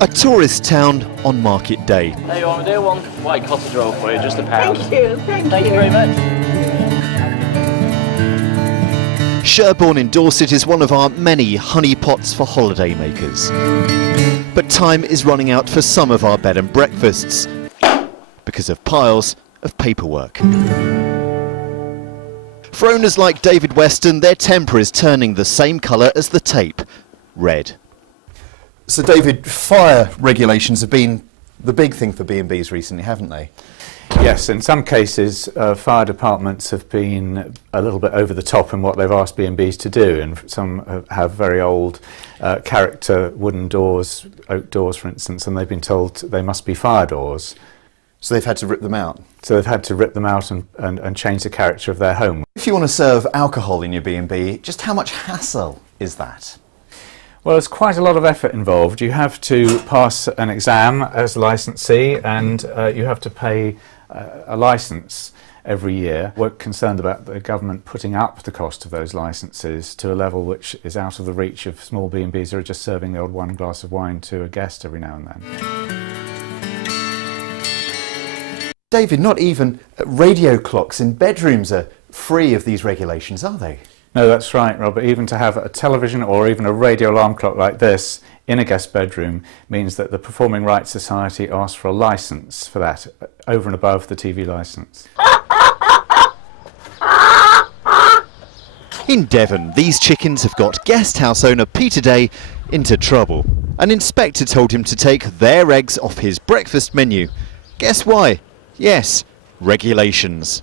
A tourist town on market day. There you are, do one white cottage roll for you, just £1. Thank you, thank you. Thank you very much. Sherborne in Dorset is one of our many honey pots for holiday makers. But time is running out for some of our bed and breakfasts because of piles of paperwork. For owners like David Weston, their temper is turning the same colour as the tape, red. So David, fire regulations have been the big thing for B&Bs recently, haven't they? Yes, in some cases fire departments have been a little bit over the top in what they've asked B&Bs to do, and some have very old character wooden doors, oak doors for instance, and they've been told they must be fire doors. So they've had to rip them out? So they've had to rip them out and change the character of their home. If you want to serve alcohol in your B&B, just how much hassle is that? Well, there's quite a lot of effort involved. You have to pass an exam as a licensee, and you have to pay a licence every year. We're concerned about the government putting up the cost of those licences to a level which is out of the reach of small B&Bs who are just serving the odd one glass of wine to a guest every now and then. David, not even radio clocks in bedrooms are free of these regulations, are they? No, that's right, Robert. Even to have a television or even a radio alarm clock like this in a guest bedroom means that the Performing Rights Society asks for a licence for that, over and above the TV licence. In Devon, these chickens have got guest house owner Peter Day into trouble. An inspector told him to take their eggs off his breakfast menu. Guess why? Yes, regulations.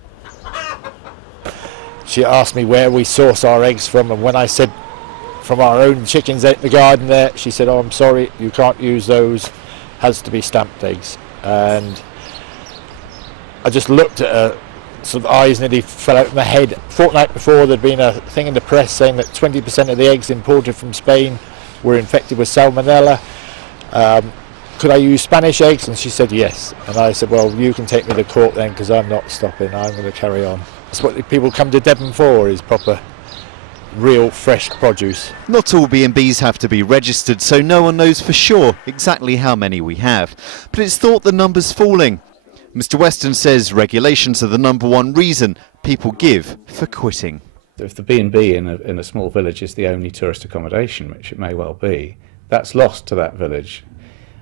She asked me where we source our eggs from, and when I said from our own chickens out in the garden there, she said, "Oh, I'm sorry, you can't use those, has to be stamped eggs." And I just looked at her, sort of eyes nearly fell out of my head. A fortnight before, there'd been a thing in the press saying that 20% of the eggs imported from Spain were infected with salmonella. Could I use Spanish eggs? And she said yes. And I said, well, you can take me to court then, because I'm not stopping, I'm going to carry on. That's what people come to Devon for, is proper, real, fresh produce. Not all B&Bs have to be registered, so no one knows for sure exactly how many we have. But it's thought the number's falling. Mr. Weston says regulations are the #1 reason people give for quitting. If the B&B in a small village is the only tourist accommodation, which it may well be, that's lost to that village.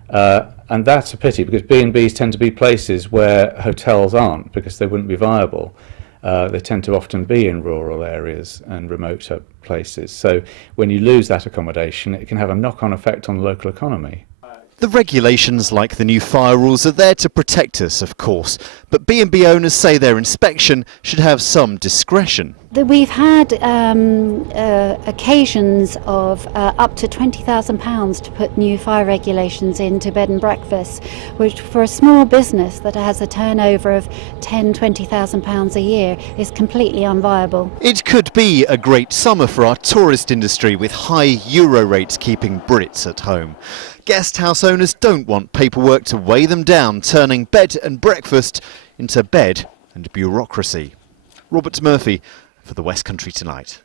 And that's a pity, because B&Bs tend to be places where hotels aren't, because they wouldn't be viable. They tend to often be in rural areas and remote places. So when you lose that accommodation, it can have a knock-on effect on the local economy. The regulations, like the new fire rules, are there to protect us, of course, but B&B owners say their inspection should have some discretion. We've had occasions of up to £20,000 to put new fire regulations into bed and breakfasts, which for a small business that has a turnover of £10,000–20,000 a year is completely unviable. It could be a great summer for our tourist industry, with high euro rates keeping Brits at home. Guest house owners don't want paperwork to weigh them down, turning bed and breakfast into bed and bureaucracy. Robert Murphy for the Westcountry Tonight.